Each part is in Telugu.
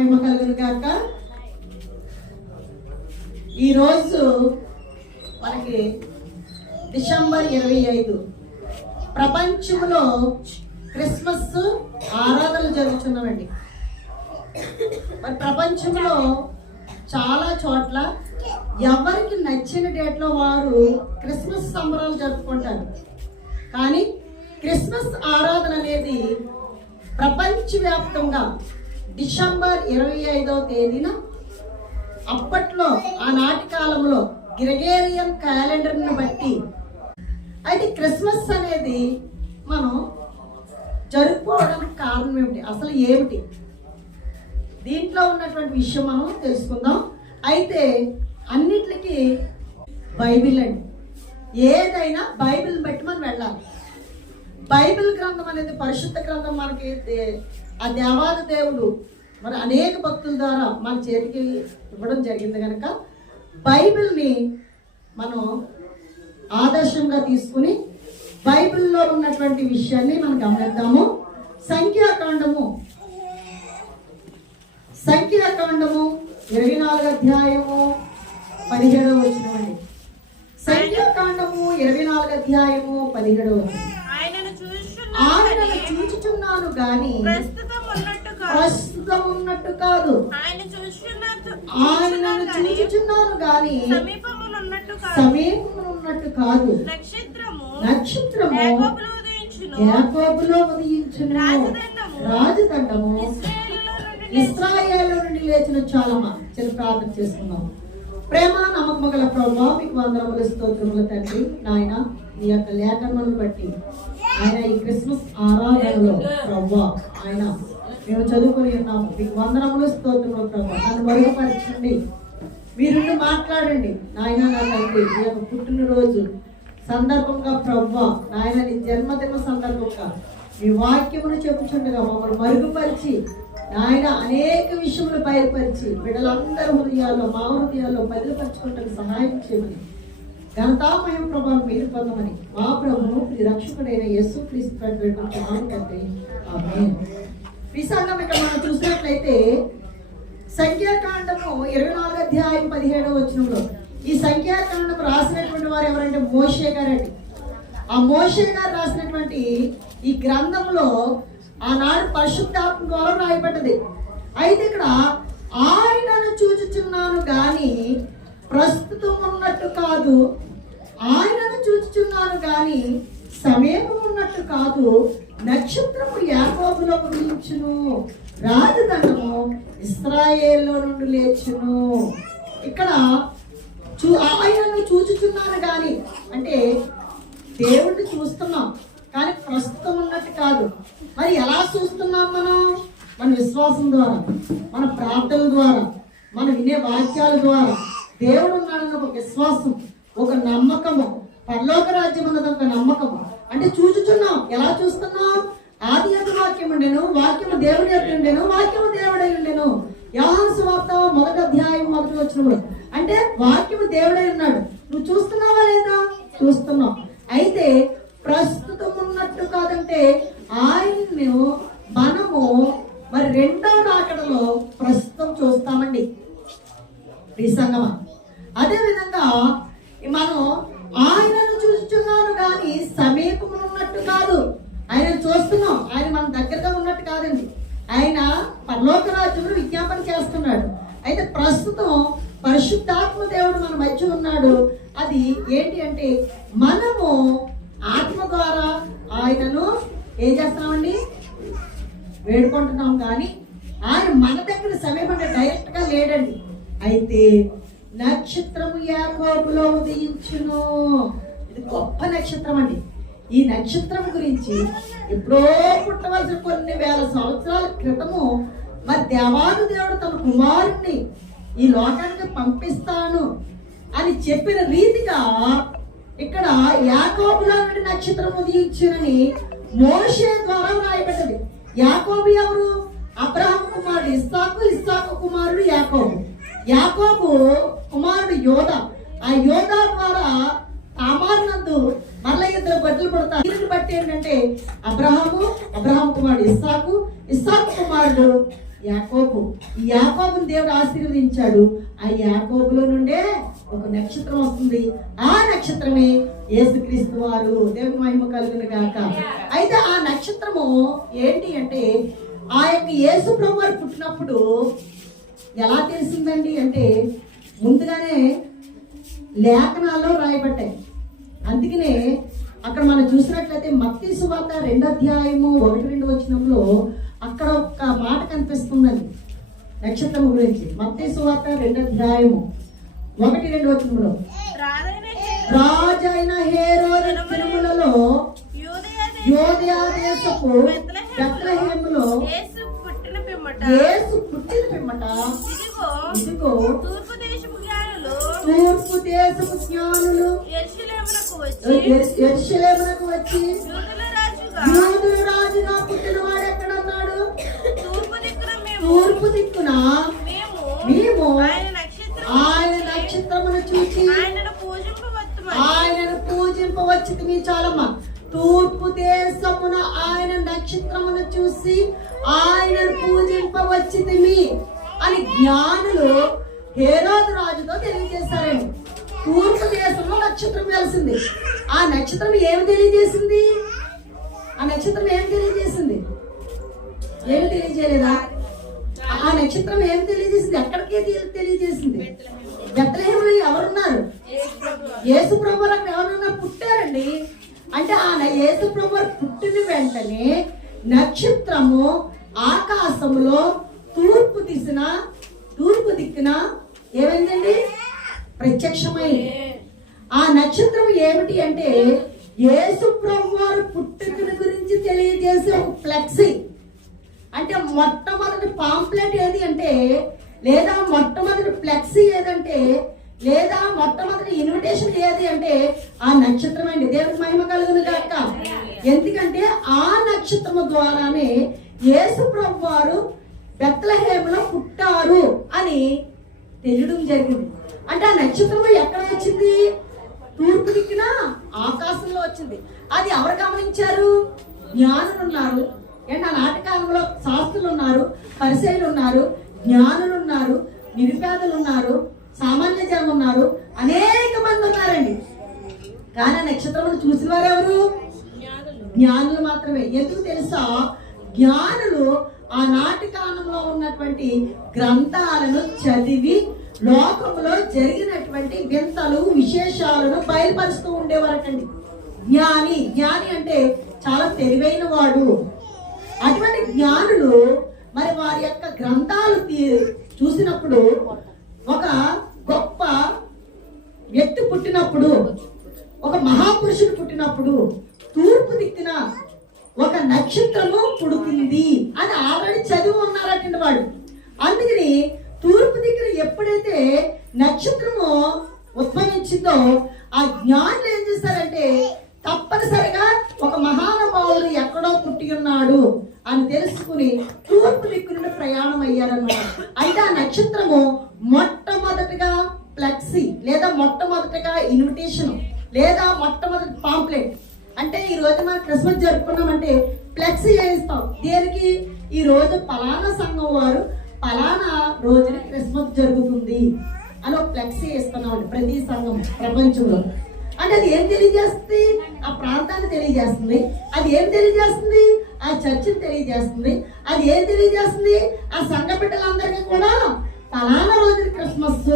కలుగును గాక. ఈరోజు మనకి డిసెంబర్ 25 ప్రపంచంలో క్రిస్మస్ ఆరాధనలు జరుగుతున్నవండి. మరి ప్రపంచంలో చాలా చోట్ల ఎవరికి నచ్చిన డేట్లో వారు క్రిస్మస్ సంబరాలు జరుపుకుంటారు. కానీ క్రిస్మస్ ఆరాధన అనేది ప్రపంచవ్యాప్తంగా డిసెంబర్ 25వ తేదీన అప్పట్లో ఆనాటి కాలంలో గ్రెగేరియన్ క్యాలెండర్ని బట్టి అయితే క్రిస్మస్ అనేది మనం జరుపుకోవడానికి కారణం ఏమిటి, అసలు ఏమిటి, దీంట్లో ఉన్నటువంటి విషయం మనం తెలుసుకుందాం. అయితే అన్నిటికీ బైబిల్ అండి, ఏదైనా బైబిల్ బట్టి మనం వెళ్ళాలి. బైబిల్ గ్రంథం అనేది పరిశుద్ధ గ్రంథం. మనకి ఆ దేవాది దేవుడు మరి అనేక భక్తుల ద్వారా మన చేతికి ఇవ్వడం జరిగింది కనుక బైబిల్ని మనం ఆదర్శంగా తీసుకుని బైబిల్లో ఉన్నటువంటి విషయాన్ని మనం గమనిద్దాము. సంఖ్యాకాండము 24వ అధ్యాయము 17వ వచనం అండి. సంఖ్యాకాండము 24వ అధ్యాయము 17వ వచనం. ఆయనను చూచుచున్నాను గాని ప్రస్తుతం ఉన్నట్టు కాదు. ఆయనను చూచుచున్నాను గాని సమీపమున్నట్టు కాదు. నక్షత్రము యాకోబులో ఉదయించును, రాజదండము ఇశ్రాయేలు నుండి లేచిన. చాలా చిన్న ప్రార్థన చేసుకున్నాం. ప్రేమ నమ్మకము గల ప్రభువా, మీకు వందనములు స్తోత్రములు తండ్రి. నాయన ఈ యొక్క లేఖనములను బట్టి ఆయన ఈ క్రిస్మస్ ఆరాధనలో ప్రభువా ఆయన మేము చదువుకొని ఉన్నాము. మీకు వందనములు స్తోత్రములు ప్రభువా. నన్ను మరుగుపరచండి, మీరు మాట్లాడండి నాయన. నా తండ్రి ఈ యొక్క పుట్టినరోజు సందర్భంగా ప్రభువా నాయన నీ జన్మదిన సందర్భంగా మీ వాక్యమును చెప్పుచుండగా మమ్మల్ని మరుగుపరిచి నాయన అనేక విషయములు బయలుపరిచి బిడ్డలందరి హృదయాల్లో మా హృదయాల్లో బయలుపరచుకుంటానికి సహాయం చేయమని ఘనతామయం ప్రభావం మీరు పొందమని మా ప్రభువు రక్షకుడైన యేసుక్రీస్తు పెట్టుకుంటున్నాం తండ్రి. ఆమేన్. ఈ సంఘం ఇక్కడ మనం చూసినట్లయితే సంఖ్యాకాండము 24వ అధ్యాయం 17వ వచనంలో ఈ సంఖ్యాకాండం రాసినటువంటి వారు ఎవరంటే మోషే గారండి. ఆ మోషే గారు రాసినటువంటి ఈ గ్రంథంలో ఆనాడు పరిశుద్ధాత్మ ద్వారా రాయబడ్డది. అయితే ఇక్కడ ఆయనను చూచుచున్నాను గాని ప్రస్తుతం ఉన్నట్టు కాదు, ఆయనను చూచుచున్నాను గాని సమీపం ఉన్నట్టు కాదు. నక్షత్రము యాకోబులో ఉదయించును, రాజదండము ఇశ్రాయేలులో నుండి లేచును. ఇక్కడ ఆయనను చూచుచున్నాను గాని అంటే దేవుడిని చూస్తున్నాం కానీ ప్రస్తుతం ఉన్నట్టు కాదు. మరి ఎలా చూస్తున్నాం మనం? మన విశ్వాసం ద్వారా, మన ప్రార్థనల ద్వారా, మన వినే వాక్యాల ద్వారా దేవుడు ఉన్నాడన్న ఒక విశ్వాసం, ఒక నమ్మకము, పరలోక రాజ్యం అన్నది ఒక నమ్మకము. అంటే చూచుచున్నాం. ఎలా చూస్తున్నాం? ఆది యొక్క వాక్యం ఉండెను, వాక్యము దేవుడి యొక్క ఉండెను, వాక్యము దేవుడై ఉండెను. యోహాను సువార్త 1వ అధ్యాయం 1వ వచనంలో అంటే వాక్యము దేవుడై ఉన్నాడు. నువ్వు చూస్తున్నావా లేదా? చూస్తున్నావు. అయితే ప్రస్తుతం ఉన్నట్టు కాదంటే ఆయన్ను మనము మరి రెండవ రాకడలో ప్రస్తుతం చూస్తామండి ఈ సంగమా. అదే విధంగా మనం ఆయనను చూస్తున్నాను కానీ సమీపం ఉన్నట్టు కాదు. ఆయన చూస్తున్నాం, ఆయన మన దగ్గరగా ఉన్నట్టు కాదండి. ఆయన పరలోక రాజ్యంలో విజ్ఞాపన చేస్తున్నాడు. అయితే ప్రస్తుతం పరిశుద్ధాత్మ దేవుడు మన మధ్య ఉన్నాడు. అది ఏంటి అంటే మనము ఆత్మ ద్వారా ఆయనను ఏం చేస్తున్నామండి? వేడుకుంటున్నాం. కానీ ఆయన మన దగ్గర సమీపంగా డైరెక్ట్ గా లేడండి. అయితే నక్షత్రము యాకోబులో ఉదయించును. ఇది గొప్ప నక్షత్రం అండి. ఈ నక్షత్రం గురించి ఎప్పుడో పుట్టవలసిన కొన్ని వేల సంవత్సరాల క్రితము మరి దేవాది దేవుడు తన కుమారుణ్ణి ఈ లోకానికి పంపిస్తాను అని చెప్పిన రీతిగా ఇక్కడ యాకోబులో నుండి నక్షత్రం ఉదయించునని మోషే ద్వారా రాయబడ్డది. యాకోబు ఎవరు? అబ్రహాము కుమారుడు ఇస్సాకు, ఇస్సాకు కుమారుడు యాకోబు, యాకోబు కుమారుడు యోధ. ఆ యోధ ద్వారా తామారు నందు మరల ఇద్దరు బట్టలు పడతారు. దీనిని బట్టి ఏంటంటే అబ్రహాము కుమారుడు ఇస్సాకు, ఇస్సాకు కుమారుడు యాకోబు. ఈ యాకోబుని దేవుడు ఆశీర్వదించాడు. ఆ యాకోబులో నుండే ఒక నక్షత్రం వస్తుంది. ఆ నక్షత్రమే యేసుక్రీస్తు వారు. దేవుని మహిమ కలుగును గాక. అయితే ఆ నక్షత్రము ఏంటి అంటే, ఆ యొక్క యేసు ప్రభు వారు పుట్టినప్పుడు ఎలా తెలిసిందండి అంటే, ముందుగానే లేఖనాల్లో రాయబడ్డాయి. అందుకనే అక్కడ మనం చూసినట్లయితే మత్తయి సువార్త 2వ అధ్యాయము 1-2 వచనంలో అక్కడ ఒక మాట కనిపిస్తుందండి నక్షత్రం గురించి. మత్తయి సువార్త 2వ అధ్యాయము 1-2 వచనంలో, రాజైన హేరోదు దినములలో యూదయ దేశపు బెత్లెహేములో యేసు పుట్టిన పిమ్మట ఇదిగో తూర్పు దేశపు జ్ఞానులు యెరూషలేమునకు వచ్చి, యూదుల రాజుగా పుట్టిన వాడు ఎక్కడన్నాడు? తూర్పు దిక్కున మేము ఆయన నక్షత్రమును చూసి ఆయనను పూజింపవచ్చు. మీ చాలమ్మ. తూర్పు దేశమున ఆయన నక్షత్రమును చూసి ఆయనను పూజింపవచ్చితిమి అని జ్ఞానులు హేరోదు రాజుతో తెలియజేశారండి. తూర్పు దేశంలో నక్షత్రం వెలిసింది. ఆ నక్షత్రం ఏమి తెలియజేసింది? ఆ నక్షత్రం ఏమి తెలియజేసింది? ఏమి తెలియజేయలేదా? ఆ నక్షత్రం ఏమి తెలియజేసింది? ఎక్కడికి తెలియజేసింది? బెత్లెహేములో ఎవరున్నారు? యేసు ప్రభువు అక్కడ ఎవరున్నారు? పుట్టారండి. అంటే ఆ యేసు ప్రభువు పుట్టిన వెంటనే నక్షత్రము ఆకాశంలో తూర్పు దిక్కున ఏమైందండి? ప్రత్యక్షమైంది. ఆ నక్షత్రం ఏమిటి అంటే, యేసు ప్రభువు వారు పుట్టుకల గురించి తెలియజేసే ఒక ఫ్లెక్సీ. అంటే మొట్టమొదటి పాంప్లెట్ ఏది అంటే, లేదా మొట్టమొదటి ఫ్లెక్సీ ఏదంటే, లేదా మొట్టమొదటి ఇన్విటేషన్ ఏది అంటే ఆ నక్షత్రం అండి. దేవుడికి మహిమ కలుగును గాక. ఎందుకంటే ఆ నక్షత్రము ద్వారానే యేసు ప్రభువు వారు బెత్లెహేములో పుట్టారు అని తెలియడం జరిగింది. అంటే ఆ నక్షత్రం ఎక్కడ వచ్చింది? తూర్పు దిక్కున ఆకాశంలో వచ్చింది. అది ఎవరు గమనించారు? జ్ఞానులు ఉన్నారు. ఆ నాటకాలంలో శాస్త్రులు ఉన్నారు, పరిసయ్యులు ఉన్నారు, జ్ఞానులు ఉన్నారు, నిరుపేదలు ఉన్నారు, సామాన్య జనం ఉన్నారు, అనేక మంది ఉన్నారండి. కానీ ఆ నక్షత్రం చూసిన వారు ఎవరు? జ్ఞానులు మాత్రమే. ఎందుకు తెలుసా? జ్ఞానులు ఆ నాటకాలంలో ఉన్నటువంటి గ్రంథాలను చదివి లోకంలో జరిగినటువంటి వింతలు విశేషాలను బయలుపరుస్తూ ఉండేవారటండి. జ్ఞాని అంటే చాలా తెలివైన వాడు. అటువంటి జ్ఞానులు మరి వారి యొక్క గ్రంథాలు చూసినప్పుడు, ఒక గొప్ప వ్యక్తి పుట్టినప్పుడు, ఒక మహాపురుషుడు పుట్టినప్పుడు తూర్పు దిక్కున ఒక నక్షత్రము పుడుతుంది అని ఆల్రెడీ చదివి ఉన్నారటండి వాడు. అందుకని తూర్పు దిక్కున ఎప్పుడైతే నక్షత్రము ఉద్భవించిందో ఆ జ్ఞానులు ఏం చేస్తారంటే, తప్పనిసరిగా ఒక మహానుభావుడు ఎక్కడో పుట్టి ఉన్నాడు అని తెలుసుకుని తూర్పు దిక్కు నుండి ప్రయాణం అయ్యారన్నమాట. అయితే ఆ నక్షత్రము మొట్టమొదటిగా ఫ్లెక్సీ, లేదా మొట్టమొదటిగా ఇన్విటేషన్, లేదా మొట్టమొదటి పాంప్లెట్. అంటే ఈ రోజు మనం క్రిస్మస్ జరుపుకున్నామంటే ఫ్లెక్సీ వేయిస్తాం. దేనికి? ఈ రోజు పలానా సంఘం వారు పలానా రోజున క్రిస్మస్ జరుగుతుంది అని ఒక ఫ్లెక్సీ వేస్తున్నామండి ప్రతి సంఘం ప్రపంచంలో. అంటే అది ఏం తెలియజేస్తుంది? ఆ ప్రాంతాన్ని తెలియజేస్తుంది. అది ఏం తెలియజేస్తుంది? ఆ చర్చిని తెలియజేస్తుంది. అది ఏం తెలియజేస్తుంది? ఆ సంఘ బిడ్డలందరికీ కూడా పలానా రోజున క్రిస్మస్,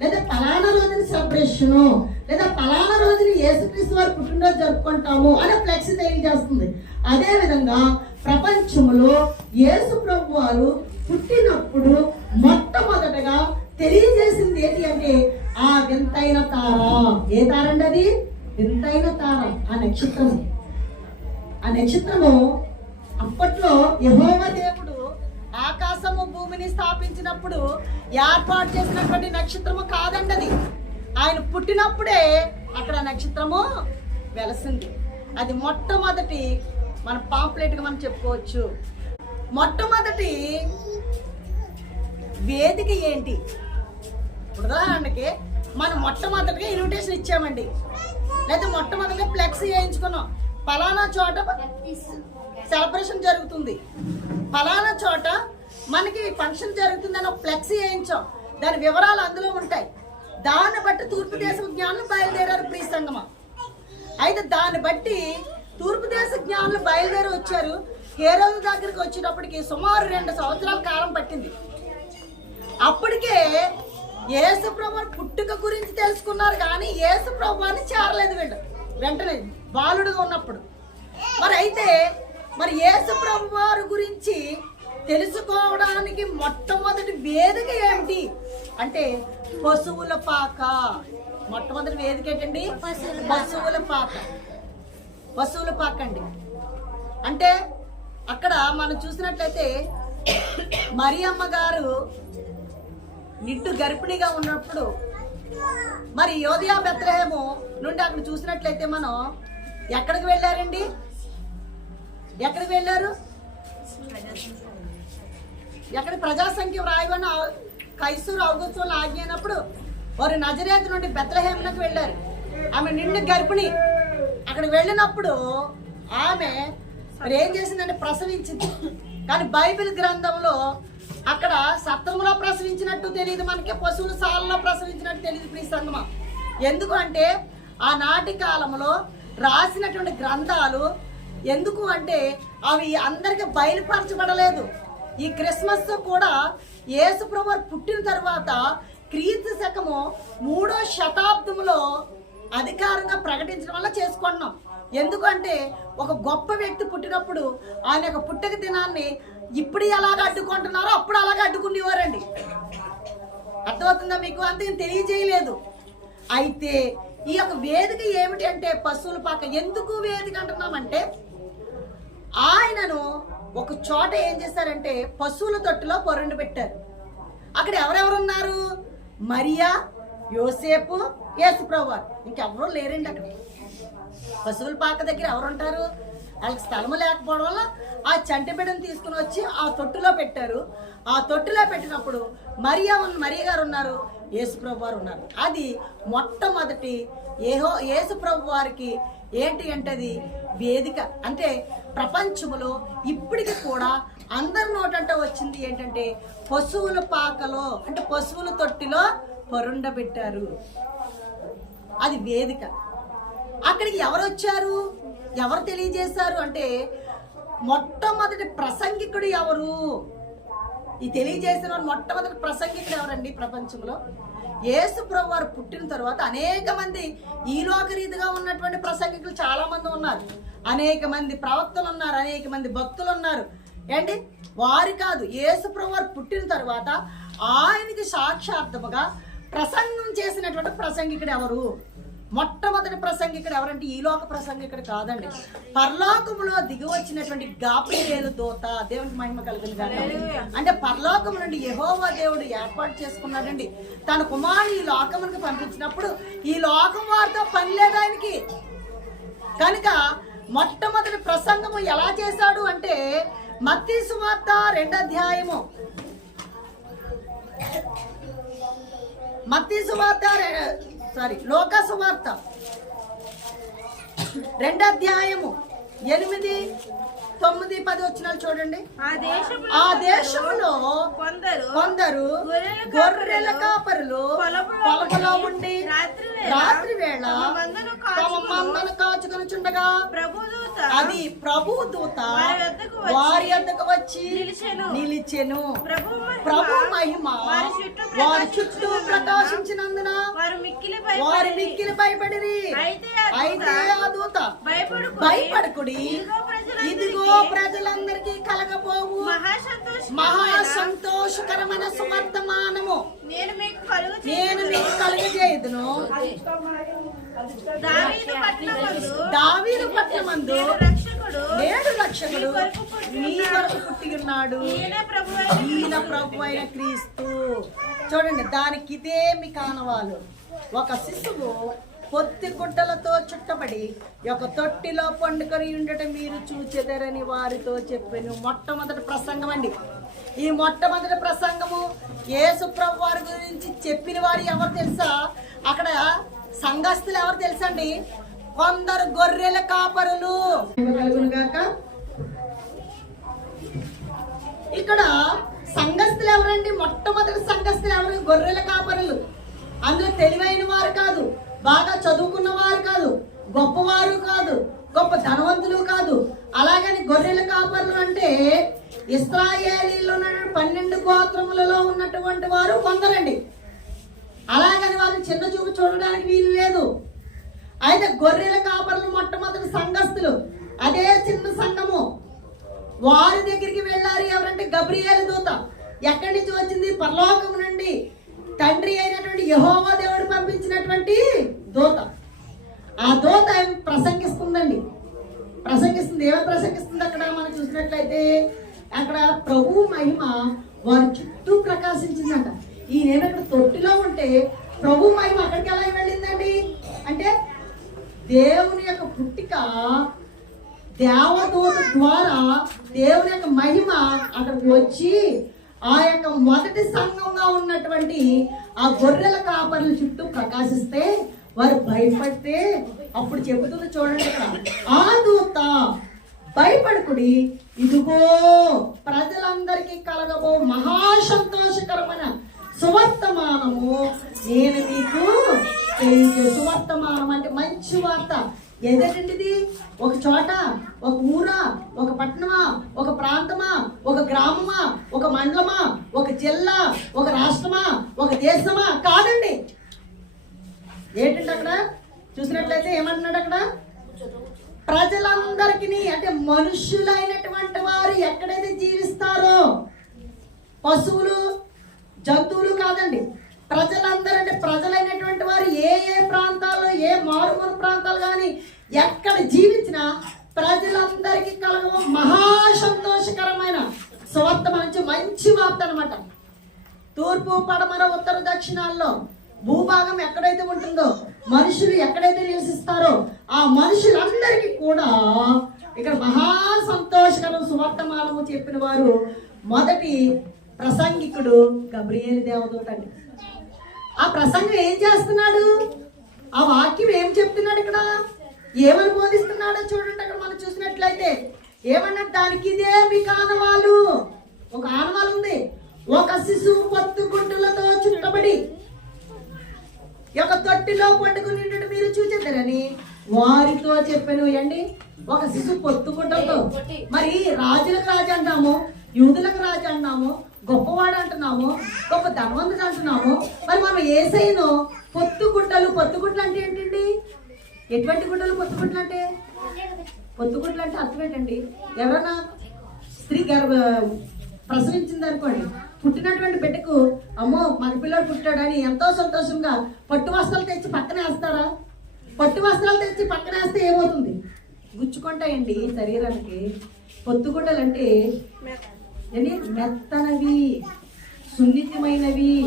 లేదా పలానా రోజున సెలబ్రేషను, లేదా పలానా రోజున యేసుక్రీస్తు వారి పుట్టినరోజు జరుపుకుంటాము అనే ఫ్లెక్సీ తెలియజేస్తుంది. అదేవిధంగా ప్రపంచంలో యేసు ప్రభు వారు పుట్టినప్పుడు మొట్టమొదటగా తెలియజేసింది ఏంటి అంటే ఆ వింతైన తార. ఏ తార అండి అది? వింతైన తార. ఆ నక్షత్రము అప్పట్లో యెహోవా దేవుడు ఆకాశము భూమిని స్థాపించినప్పుడు ఏర్పాటు చేసినటువంటి నక్షత్రము కాదండి అది. ఆయన పుట్టినప్పుడే అక్కడ నక్షత్రము వెలసింది. అది మొట్టమొదటి మన పాంప్లెట్గా మనం చెప్పుకోవచ్చు. మొట్టమొదటి వేదిక ఏంటి? ఉదాహరణకి మనం మొట్టమొదటిగా ఇన్విటేషన్ ఇచ్చామండి, లేదా మొట్టమొదటిగా ఫ్లెక్సీ వేయించుకున్నాం. పలానా చోట సెలబ్రేషన్ జరుగుతుంది, పలానా చోట మనకి ఫంక్షన్ జరుగుతుందని ఒక ఫ్లెక్సీ వేయించాం, దాని వివరాలు అందులో ఉంటాయి. దాన్ని బట్టి తూర్పు దేశ జ్ఞానులు బయలుదేరారు ప్రియ సంగమా. అయితే దాన్ని బట్టి తూర్పు దేశ జ్ఞానులు బయలుదేరి వచ్చారు. హేరోదు దగ్గరికి వచ్చేటప్పటికి సుమారు 2 సంవత్సరాల కాలం పట్టింది. అప్పటికే యేసు ప్రభు పుట్టుక గురించి తెలుసుకున్నారు, కానీ యేసు ప్రభుని చేరలేదు వీళ్ళు వెంటనే బాలుడుగా ఉన్నప్పుడు. మరి యేసు ప్రభు వారి గురించి తెలుసుకోవడానికి మొట్టమొదటి వేదిక ఏమిటి అంటే పశువుల పాక. మొట్టమొదటి వేదిక ఏంటండి? పశువుల పాక. పశువుల పాక అండి. అంటే అక్కడ మనం చూసినట్లయితే మరియమ్మ గారు నిండు గర్భిణిగా ఉన్నప్పుడు మరి యోధియా బెత్లెహేము నుండి అక్కడ చూసినట్లయితే మనం ఎక్కడికి వెళ్ళారండి? ఎక్కడికి వెళ్ళారు? ఎక్కడ ప్రజాసంఖ్య వ్రాయబడిన కైసూరు ఔగుస్తోలు ఆజ్ఞ అయినప్పుడు వారు నజరేతు నుండి బెత్లెహేమునకు వెళ్ళారు. ఆమె నిండు గర్భిణి. అక్కడ వెళ్ళినప్పుడు ఆమె మరి ఏం చేసిందంటే ప్రసవించింది. కానీ బైబిల్ గ్రంథంలో అక్కడ సత్రంలో ప్రసవించినట్టు తెలియదు మనకి, పశువుల సాలలో ప్రసవించినట్టు తెలియదు ప్రియ సంగమా. ఎందుకు అంటే ఆనాటి కాలంలో రాసినటువంటి గ్రంథాలు ఎందుకు అంటే అవి అందరికి బయలుపరచబడలేదు. ఈ క్రిస్మస్ కూడా యేసు ప్రభువు పుట్టిన తర్వాత క్రీస్తు శకము 3వ శతాబ్దంలో అధికారంగా ప్రకటించడం వల్ల చేసుకుంటున్నాం. ఎందుకంటే ఒక గొప్ప వ్యక్తి పుట్టినప్పుడు ఆయన యొక్క పుట్టుక దినాన్ని ఇప్పుడు ఎలాగ అడ్డుకుంటున్నారో అప్పుడు అలాగే అడ్డుకునేవారండి. అర్థమవుతుందా మీకు? అంతేం తెలియజేయలేదు. అయితే ఈ యొక్క వేదిక ఏమిటి అంటే పశువుల పాక. ఎందుకు వేదిక అంటున్నామంటే ఆయనను ఒక చోట ఏం చేశారంటే పశువుల తొట్టులో పొరుండి పెట్టారు. అక్కడ ఎవరెవరు ఉన్నారు? మరియా, యోసేపు, యేసు ప్రభువు. ఇంకెవరూ లేరండి అక్కడ. పశువుల పాక దగ్గర ఎవరు ఉంటారు? వాళ్ళకి స్థలం లేకపోవడం వల్ల ఆ చంటి బిడ్డను తీసుకుని వచ్చి ఆ తొట్టులో పెట్టారు. ఆ తొట్టులో పెట్టినప్పుడు మరియా గారు ఉన్నారు, యేసు ప్రభు వారు ఉన్నారు. అది మొట్టమొదటి యేసు ప్రభు వారికి ఏంటి అంటే అది వేదిక. అంటే ప్రపంచంలో ఇప్పటికి కూడా అందరి నోటంట వచ్చింది ఏంటంటే పశువుల పాకలో, అంటే పశువుల తొట్టిలో పొరుండబెట్టారు. అది వేదిక. అక్కడికి ఎవరు వచ్చారు? ఎవరు తెలియజేశారు అంటే మొట్టమొదటి ప్రసంగికుడు ఎవరు? ఈ తెలియజేసిన మొట్టమొదటి ప్రసంగికుడు ఎవరండి ప్రపంచంలో? యేసు ప్రభు వారు పుట్టిన తర్వాత అనేక మంది ఈ లోక రీతిగా ఉన్నటువంటి ప్రసంగికులు చాలా మంది ఉన్నారు. అనేక మంది ప్రవక్తలు ఉన్నారు, అనేక మంది భక్తులు ఉన్నారు. ఏంటి వారి కాదు, యేసు ప్రభు వారు పుట్టిన తర్వాత ఆయనకి సాక్షాత్తుగా ప్రసంగం చేసినటువంటి ప్రసంగికుడు ఎవరు? మొట్టమొదటి ప్రసంగికుడు ఎవరంటే ఈ లోక ప్రసంగికుడు కాదండి, పరలోకములో దిగి వచ్చినటువంటి గాబ్రియేలు దూత. దేవునికి మహిమ కలుగును గాక. అంటే పరలోకము నుండి యెహోవా దేవుడు ఏర్పాటు చేసుకున్నాడండి. తన కుమారుని ఈ లోకమునికి పంపించినప్పుడు ఈ లోకం వారితో పని లేదు ఆయనకి. కనుక మొట్టమొదటి ప్రసంగము ఎలా చేశాడు అంటే మత్తయి సువార్త 2వ అధ్యాయము, లోకా సువార్త 2వ అధ్యాయము 8, 9, 10 వచనాలు చూడండి. ఆ దేశంలో కొందరు గొర్రెల కాపరులు పొలములో ఉండి రాత్రి వేళ తమ మందను కాచుకొనుచుండగా అది ప్రభు దూత వారి యొద్దకు వచ్చి నిలిచెను. ప్రభు మహిమ వారి చుట్టూ ప్రకాశించినందున వారి మిక్కిలి భయపడిరి. అయితే ఆ దూత భయపడకుడి, ఇదిగో ప్రజలందరికీ కలగబోవు మహా సంతోషకరమైన సువర్తమానము నేను మీకు కలుగజేయుదును. దావీదు పట్టణమందు నేడు రక్షకుడు మీ వరకు పుట్టి ఉన్నాడు, ఈయన ప్రభు అయిన క్రీస్తు. చూడండి, దానికి ఇదే మీ కానవాలు. ఒక శిశువు పొత్తి గుడ్డలతో చుట్టబడి ఒక తొట్టిలో పండుకొని ఉండటం మీరు చూచెదరని వారితో చెప్పాను. మొట్టమొదటి ప్రసంగం అండి. ఈ మొట్టమొదటి ప్రసంగము యేసు ప్రభు వారి గురించి చెప్పిన వారు ఎవరు తెలుసా? అక్కడ సంఘస్థులు ఎవరు తెలుసండి? కొందరు గొర్రెల కాపరులు. ఇక్కడ సంఘస్థులు ఎవరండి? మొట్టమొదటి సంఘస్థులు ఎవరు? గొర్రెల కాపరులు. అందులో తెలివైన వారు కాదు, బాగా చదువుకున్న వారు కాదు, గొప్పవారు కాదు, గొప్ప ధనవంతులు కాదు. అలాగని గొర్రెల కాపరులు అంటే ఇశ్రాయేలీలో 12 గోత్రములలో ఉన్నటువంటి వారు కొందరండి. అలాగని వారు చిన్న చూపు చూడడానికి వీలు లేదు. అయితే గొర్రెల కాపరులు మొట్టమొదటి సంఘస్థులు. అదే చిన్న సంఘము. వారి దగ్గరికి వెళ్ళారు ఎవరంటే గబ్రియేలు దూత. ఎక్కడి నుంచి వచ్చింది? పరలోకం నుండి తండ్రి అయినటువంటి యెహోవా దేవుడు పంపించినటువంటి దూత. ఆ దూత ప్రసంగిస్తుందండి. ప్రసంగిస్తుంది. ఏమని ప్రసంగిస్తుంది? అక్కడ మనం చూసినట్లయితే అక్కడ ప్రభు మహిమ వారి చుట్టూ ప్రకాశించిందంట. ఈయన అక్కడ తొట్టిలో ఉంటే ప్రభు మహిమ అక్కడికి ఎలా వెళ్ళిందండి అంటే దేవుని యొక్క పుట్టిక, దేవదూత ద్వారా దేవుని యొక్క మహిమ అక్కడికి వచ్చి ఆ యొక్క మొదటి సంఘంగా ఉన్నటువంటి ఆ గొర్రెల కాపర్ల చుట్టూ ప్రకాశిస్తే వారు భయపడితే అప్పుడు చెబుతుంది చూడండి ఇక్కడ, ఆ దూత భయపడకుడి, ఇదిగో ప్రజలందరికీ కలగబో మహాసంతోషకరమైన సువర్తమానము నేను మీకు తెలియజే. సువర్తమానం అంటే మంచి వార్త. ఏదేంటిది? ఒక చోట, ఒక ఊరా, ఒక పట్టణమా, ఒక ప్రాంతమా, ఒక గ్రామమా, ఒక మండలమా, ఒక జిల్లా, ఒక రాష్ట్రమా, ఒక దేశమా కాదండి. ఏంటంటే అక్కడ చూసినట్లయితే ఏమంటున్నాడు అక్కడ? ప్రజలందరికీ అంటే మనుషులైనటువంటి వారు ఎక్కడైతే జీవిస్తారో, పశువులు జంతువులు కాదండి, ప్రజలందరూ అంటే ప్రజలైనటువంటి వారు ఏ ఏ ప్రాంతాల్లో, ఏ మారుమూల ప్రాంతాలు కానీ ఎక్కడ జీవించినా ప్రజలందరికీ కలగ మహా సంతోషకరమైన సువార్త మంచి వార్త అనమాట. తూర్పు పడమర ఉత్తర దక్షిణాల్లో భూభాగం ఎక్కడైతే ఉంటుందో, మనుషులు ఎక్కడైతే నివసిస్తారో ఆ మనుషులందరికీ కూడా ఇక్కడ మహా సంతోషకరం సువర్తమానము చెప్పిన వారు మొదటి ప్రసంగికుడు గబ్రియేలు దేవదూత అండి. ఆ ప్రసంగం ఏం చేస్తున్నాడు? ఆ వాక్యం ఏం చెప్తున్నాడు? ఇక్కడ ఏమని బోధిస్తున్నాడో చూడండి. అక్కడ మనం చూసినట్లయితే ఏమన్నా దానికి ఇదే మీకు ఆనవాలు. ఒక ఆనవాలు ఉంది. ఒక శిశువు పొత్తు గుడ్డులతో చుట్టబడి ఒక తొట్టిలో పండుకుని మీరు చూచేద్దరని వారితో చెప్పాను అండి. ఒక శిశువు పొత్తుకుంటతో, మరి రాజులకు రాజు అంటాము, యూదులకు రాజు అంటున్నాము, గొప్పవాడు అంటున్నాము, గొప్ప ధనవంతుడు అంటున్నాము. మరి మనం యేసయ్యను పొత్తుగుడ్డలు అంటే ఏంటండి? ఎటువంటి గుడ్డలు పొత్తుగుడ్డలు అంటే? పొత్తుగుడ్డలు అంటే అర్థం ఏంటండి? ఎవరైనా స్త్రీ ప్రసవించింది అనుకోండి, పుట్టినటువంటి బిడ్డకు అమ్మో మగ పిల్లడు పుట్టాడని ఎంతో సంతోషంగా పట్టు వస్త్రాలు తెచ్చి పక్కన వేస్తారా? పట్టు వస్త్రాలు తెచ్చి పక్కన వేస్తే ఏమవుతుంది? గుచ్చుకుంటాయండి శరీరానికి. పొత్తుగుడ్డలు అంటే ఏంటి? మెత్తనవి, సున్నితమైనవి,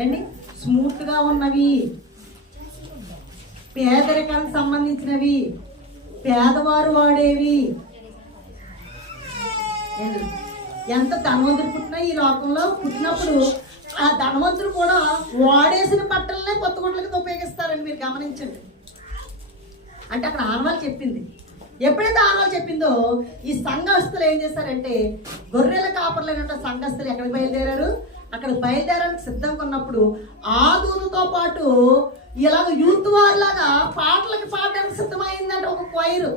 ఏంటి స్మూత్గా ఉన్నవి, పేదరికానికి సంబంధించినవి, పేదవారు వాడేవి. ఎంత ధనవంతుడు పుట్టినా ఈ లోకంలో పుట్టినప్పుడు ఆ ధనవంతుడు కూడా వాడేసిన బట్టలనే కొత్త గుడ్లకి ఉపయోగిస్తారని మీరు గమనించండి. అంటే అక్కడ ఆనవాళ్ళు చెప్పింది. ఎప్పుడైతే ఆనవాళ్ళు చెప్పిందో ఈ సంఘస్థులు ఏం చేశారంటే గొర్రెల కాపర్లైన సంఘస్థులు ఎక్కడికి బయలుదేరారు? అక్కడ బయలుదేరడానికి సిద్ధంగా ఉన్నప్పుడు ఆ దూతతో పాటు ఇలాగ యూత్ వారిలాగా పాటలకి పాడడానికి సిద్ధమైందంటే ఒక క్వైరు,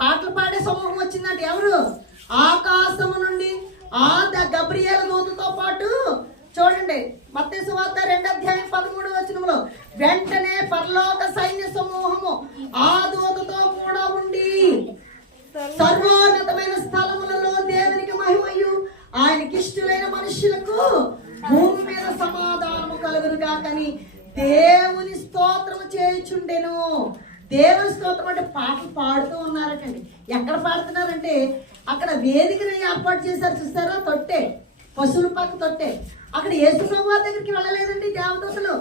పాటలు పాడే సమూహం వచ్చిందంటే ఎవరు? ఆకాశము నుండి ఆ గబ్రియేలు దూతతో పాటు చూడండి మత్తయి సువార్త 2:13 వెంటనే పరలోక సైన్య సమూహము ఆ దూతతో కూడా ఉండి సర్వోన్నతమైన స్థలములలో దేవునికి మహిమయు ఆయనకి ఇష్టమైన మనుషులకు భూమి మీద సమాధానము కలుగునుగా కానీ దేవుని స్తోత్రము చేయుచుండెను. దేవుని స్తోత్రం అంటే పాటలు పాడుతూ ఉన్నారటండి. ఎక్కడ పాడుతున్నారంటే అక్కడ వేదికను ఏర్పాటు చేశారు చూస్తారా? తొట్టే, పశువుల పక్క తొట్టే. అక్కడ యేసుప్రభు దగ్గరికి వెళ్ళలేదండి దేవదూతలు.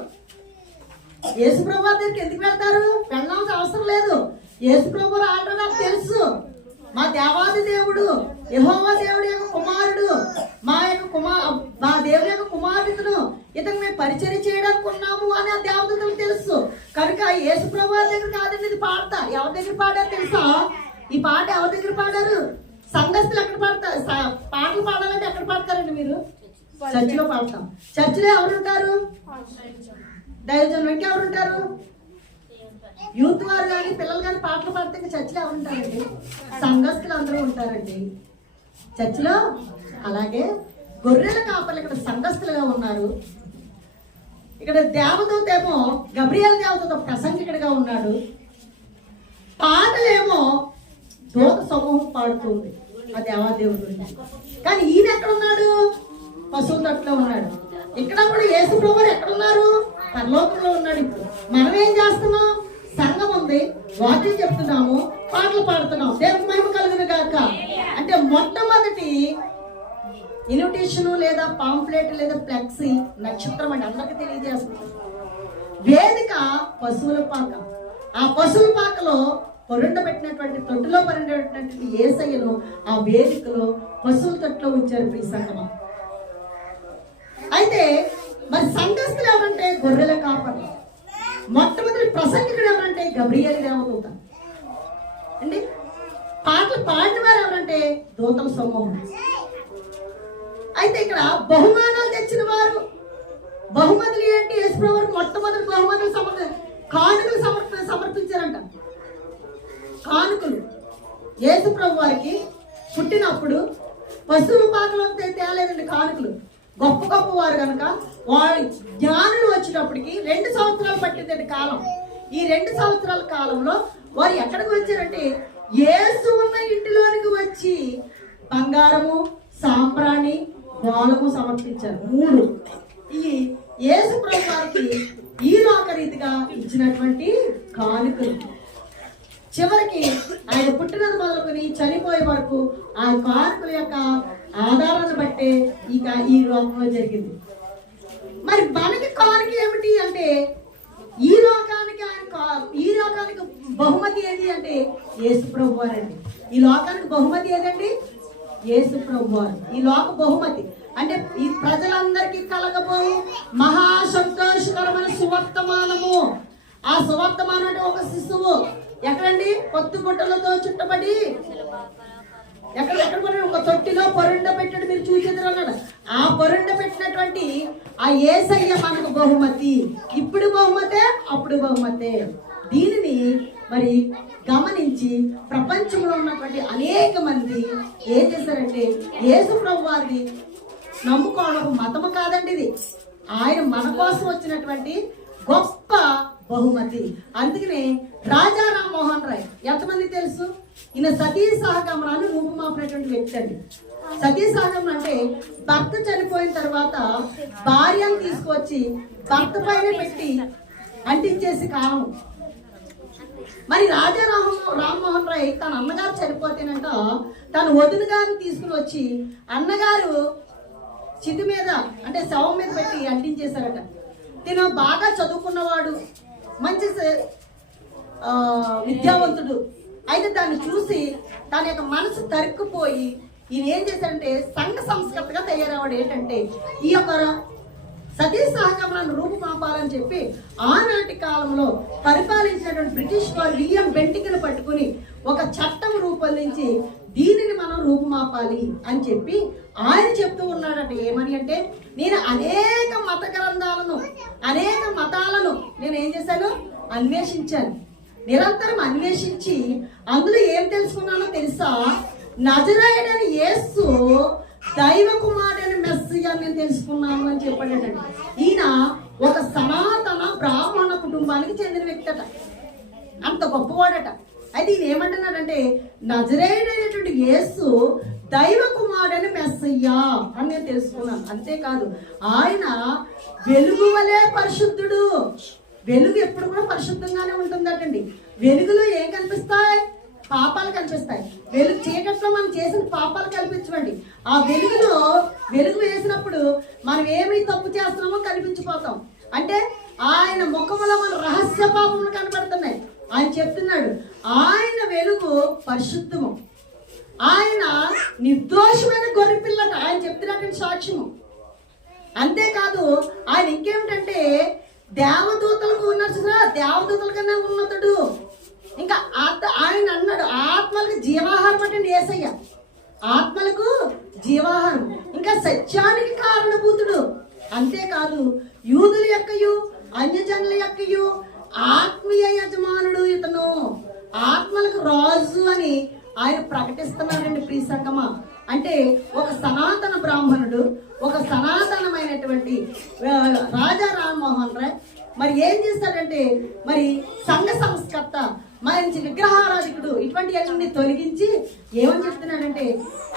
యేసుప్రభు దగ్గరికి ఎందుకు వెళ్తారు? వెళ్ళాల్సిన అవసరం లేదు. యేసుప్రభు ఆల్రెడీ నాకు తెలుసు. మా దేవాది దేవుడు యెహోవా దేవుడి యొక్క కుమారుడు, మా దేవుడి యొక్క కుమారుడును ఇతను మేము పరిచయం చేయడానికి ఉన్నాము అని ఆ దేవదూతలకు తెలుసు. కనుక యేసుప్రభు దగ్గర కాదండి ఇది పాడతా. ఎవరి దగ్గర పాడారు తెలుసా? ఈ పాట ఎవరి దగ్గర పాడారు? సంఘస్థులు ఎక్కడ పాడతారు? పాటలు పాడాలంటే ఎక్కడ పాడతారండి మీరు? చర్చిలో పాడతాం. చర్చిలో ఎవరు ఉంటారు? దైవజనులు. ఇంకెవరు ఉంటారు? యూత్ వారు కానీ పిల్లలు కానీ పాటలు పాడితే ఇంకా చర్చిలో ఎవరు ఉంటారండి? సంఘస్థులు అందరూ ఉంటారండి చర్చిలో. అలాగే గొర్రెల కాపర్లు ఇక్కడ సంఘస్థులుగా ఉన్నారు. ఇక్కడ దేవదూత ఏమో గబ్రియల్ దేవదూత ప్రసంగికుడిగా ఉన్నాడు. పాటలేమో దూత సమూహం పాడుతుంది ఆ దేవాదేవుడు. కానీ ఈయన ఎక్కడ ఉన్నాడు? పశువుల తట్టులో ఉన్నాడు. ఇక్కడ కూడా యేసు ప్రభువు ఎక్కడ ఉన్నారు? పరలోకంలో ఉన్నాడు. ఇప్పుడు మనం ఏం చేస్తున్నాం? సంఘం ఉంది, వాక్యం చెప్తున్నాము, పాటలు పాడుతున్నాం. దేవునికి మహిమ కలుగును గాక. అంటే మొట్టమొదటి ఇన్విటేషన్ లేదా పాంప్లెట్ లేదా ఫ్లెక్సీ నక్షత్రం అంటే అందరికి తెలియజేస్తుంది. వేదిక పశువుల పాక. ఆ పశువుల పాకలో పొరుండబెట్టినటువంటి తొట్టులో పొరుండబెట్టినటువంటి యేసయ్యను ఆ వేదికలో పశువుల తొట్టులో ఉంచారు ఈ సంఘం. అయితే మరి సంఘస్థులు ఎవరంటే గొర్రెల కాపర్లు. మొట్టమొదటి ప్రసంగికుడు ఎవరంటే గబ్రియల్ దేవదూత అండి. పాటలు పాడిన వారు ఎవరంటే దూతల సమూహం. అయితే ఇక్కడ బహుమానాలు తెచ్చిన వారు, బహుమతులు ఏంటి? యేసుప్రభువుకు మొట్టమొదటి బహుమతులు కానుకలు సమర్పించారంట. కానుకలు యేసుప్రభు వారికి పుట్టినప్పుడు పశువుల పాకలో తేలేదండి కానుకలు. గొప్ప గొప్ప వారు కనుక వారి జ్ఞానులు వచ్చినప్పటికి 2 సంవత్సరాలు పట్టిందండి కాలం. ఈ 2 సంవత్సరాల కాలంలో వారు ఎక్కడికి వచ్చారంటే యేసు ఉన్న ఇంటిలోనికి వచ్చి బంగారము, సాంబ్రాణి, గోళము సమర్పించారు. 3 ఈ యేసు ప్రభు వారికి ఈ లోకరీతిగా ఇచ్చినటువంటి కానుకలు. చివరికి ఆయన పుట్టినది మొదలుకొని చనిపోయే వరకు ఆ కానుకల యొక్క ఆధారాన్ని బట్టే ఇక ఈ లోకంలో జరిగింది. మరి మనకి కానుక ఏమిటి అంటే ఈ లోకానికి బహుమతి ఏది అంటే యేసు ప్రభు వారండి. ఈ లోకానికి బహుమతి ఏదండి? యేసు ప్రభు వారు. ఈ లోక బహుమతి అంటే ఈ ప్రజలందరికీ కలగబోవు మహా సంతోషకరమైన సువర్తమానము. ఆ సువర్తమానం అంటే ఒక శిశువు ఎక్కడండి? పొత్తు గుట్టలతో చుట్టబడి ఎక్కడ ఒక తొట్టిలో పొరుండ పెట్టాడు. మీరు చూసేది అన్నాడు. ఆ పొరుండ పెట్టినటువంటి ఆ యేసయ్య మనకు బహుమతి. ఇప్పుడు బహుమతే, అప్పుడు బహుమతే. దీనిని మరి గమనించి ప్రపంచంలో ఉన్నటువంటి అనేక మంది ఏం చేశారంటే యేసు ప్రభు వారిని నమ్ముకోవడం మతము కాదండి. ఇది ఆయన మన కోసం వచ్చినటువంటి గొప్ప బహుమతి. అందుకనే రాజా రామ్మోహన్ రాయ్ ఎంతమంది తెలుసు? ఈయన సతీ సహగమనాన్ని రూపుమాపినటువంటి వ్యక్తి అండి. సతీ సహగమనం అంటే భర్త చనిపోయిన తర్వాత భార్యను తీసుకొచ్చి భర్త పైన పెట్టి అంటించేసి కాలం. మరి రాజా రామ్మోహన్ రాయ్ తన అన్నగారు చనిపోతేనంట తన వదిన గారిని తీసుకుని వచ్చి అన్నగారు చితి మీద అంటే శవం మీద పెట్టి అంటించేశారట. తిను బాగా చదువుకున్నవాడు, మంచి విద్యావంతుడు. అయితే దాన్ని చూసి తన యొక్క మనసు తరుక్కుపోయి ఈయన ఏం చేశాడంటే సంఘ సంస్కృతిగా తయారయ్యాడు. ఏంటంటే ఈ యొక్క సతీ సహగమనాన్ని రూపుమాపాలని చెప్పి ఆనాటి కాలంలో పరిపాలించినటువంటి బ్రిటిష్ వారు విలియం బెంటిక్ను పట్టుకుని ఒక చట్టం రూపొందించి దీనిని మనం రూపుమాపాలి అని చెప్పి ఆయన చెప్తూ ఉన్నాడట. ఏమని అంటే నేను అనేక మత గ్రంథాలను, అనేక మతాలను నేను ఏం చేశాను? అన్వేషించాను. నిరంతరం అన్వేషించి అందులో ఏం తెలుసుకున్నానో తెలుసా? నజరేయుడైన యేసు దైవ కుమారుడైన మెస్సియా నేను తెలుసుకున్నాను అని చెప్పాడట. ఈయన ఒక సనాతన బ్రాహ్మణ కుటుంబానికి చెందిన వ్యక్తి అట. అంత గొప్పవాడట. అయితే ఈయన ఏమంటున్నాడంటే నజరేయుడైనటువంటి యేసు దైవ కుమారుడైన మెస్సియా అని నేను తెలుసుకున్నాను. అంతేకాదు ఆయన వెలుగు వలె పరిశుద్ధుడు. వెలుగు ఎప్పుడు కూడా పరిశుద్ధంగానే ఉంటుందటండి. వెలుగులో ఏం కనిపిస్తాయి? పాపాలు కనిపిస్తాయి. వెలుగు చీకట్లో మనం చేసిన పాపాలు కనిపించవండి. ఆ వెలుగులో వెలుగు వేసినప్పుడు మనం ఏమి తప్పు చేస్తున్నామో కనిపించిపోతాం. అంటే ఆయన ముఖంలో మన రహస్య పాపములు కనబడుతున్నాయి. ఆయన చెప్తున్నాడు ఆయన వెలుగు పరిశుద్ధము, ఆయన నిర్దోషమైన గొర్రె పిల్లట ఆయన చెప్తున్నటువంటి సాక్ష్యము. అంతేకాదు ఆయన ఇంకేమిటంటే దేవదూతలకు ఉన్నట్టు దేవదూతల కన్నా ఉన్నతుడు. ఇంకా ఆయన అన్నాడు ఆత్మలకు జీవాహారం అంటే యేసయ్య. ఆత్మలకు జీవాహారం, ఇంకా సత్యానికి కారణభూతుడు. అంతేకాదు యూదుల యొక్కయు అన్యజనుల యొక్కయు ఆత్మీయ యజమానుడు ఇతను, ఆత్మలకు రాజు అని ఆయన ప్రకటిస్తున్నాడండి. ప్రియ సంగమా, అంటే ఒక సనాతన బ్రాహ్మణుడు, ఒక సనాతనమైనటువంటి రాజా రామ్మోహన్ రాయ్ మరి ఏం చేస్తాడంటే, మరి సంఘ సంస్కర్త, మంచి విగ్రహారాధికుడు, ఇటువంటివన్నీ తొలగించి ఏమని చెప్తున్నాడంటే,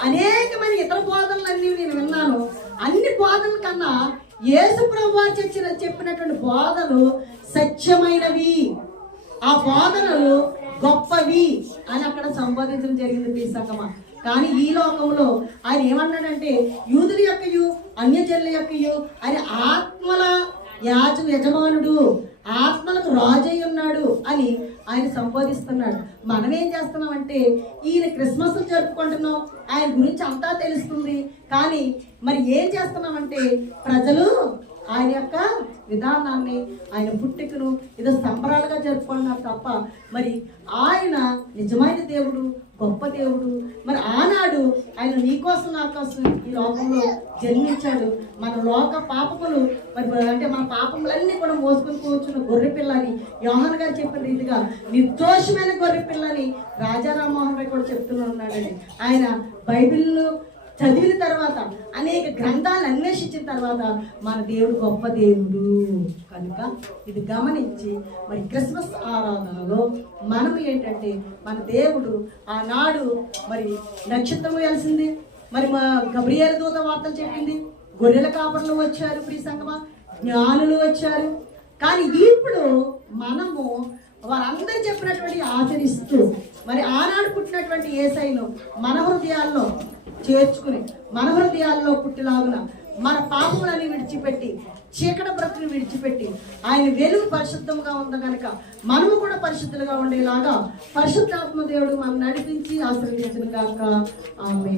అనేకమైన ఇతర బోధనలన్నీ నేను విన్నాను, అన్ని బోధనల కన్నా యేసు ప్రభువు వారు చెప్పినటువంటి బోధనలు సత్యమైనవి, ఆ బోధనలు గొప్పవి అని అక్కడ సంబోధించడం జరిగింది. ప్రియ సంగమా, కానీ ఈ లోకంలో ఆయన ఏమన్నాడంటే, యూదుల యొక్కయు అన్యజనుల యొక్కయు ఆయన ఆత్మల యజమానుడు, ఆత్మలకు రాజై ఉన్నాడు అని ఆయన సంబోధిస్తున్నాడు. మనం ఏం చేస్తున్నామంటే, ఈయన క్రిస్మస్ జరుపుకుంటున్నాం, ఆయన గురించి అంతా తెలుస్తుంది, కానీ మరి ఏం చేస్తున్నామంటే ప్రజలు ఆయన యొక్క విధానాన్ని, ఆయన పుట్టుకను ఏదో సంబరాలుగా జరుపుకుంటున్నారు తప్ప, మరి ఆయన నిజమైన దేవుడు, గొప్ప దేవుడు. మరి ఆనాడు ఆయన నీకోసం నా కోసం ఈ లోకంలో జన్మించాడు. మన లోక పాపములు మరి అంటే మన పాపములన్నీ కూడా మోసుకొని కూర్చున్న గొర్రె పిల్లని యోహాన్ గారు చెప్పిన రీతిగా నిర్దోషమైన గొర్రె పిల్లని రాజా రామ్మోహన్ రాయ్ కూడా చెప్తున్నాడండి. ఆయన బైబిల్ను చదివిన తర్వాత, అనేక గ్రంథాలు అన్వేషించిన తర్వాత మన దేవుడు గొప్ప దేవుడు కనుక ఇది గమనించి మరి క్రిస్మస్ ఆరాధనలో మనం ఏంటంటే, మన దేవుడు ఆనాడు మరి నక్షత్రం వేయాల్సింది, మరి మా గబ్రియేలు దూత వార్తలు చెప్పింది, గొర్రెల కాపర్లు వచ్చారు, ప్రియ సంగమా, జ్ఞానులు వచ్చారు. కానీ ఇప్పుడు మనము వారందరూ చెప్పినటువంటి ఆచరిస్తూ మరి ఆనాడు పుట్టినటువంటి యేసయ్యను మన హృదయాల్లో చేర్చుకుని, మన హృదయాల్లో పుట్టిలాగున మన పాపములని విడిచిపెట్టి, చీకటి బ్రతుకుని విడిచిపెట్టి, ఆయన వెలుగు పరిశుద్ధంగా ఉంది కనుక మనము కూడా పరిశుద్ధులుగా ఉండేలాగా పరిశుద్ధాత్మ దేవుడు మనం నడిపించి ఆశీర్వదించును గాక. ఆమేన్.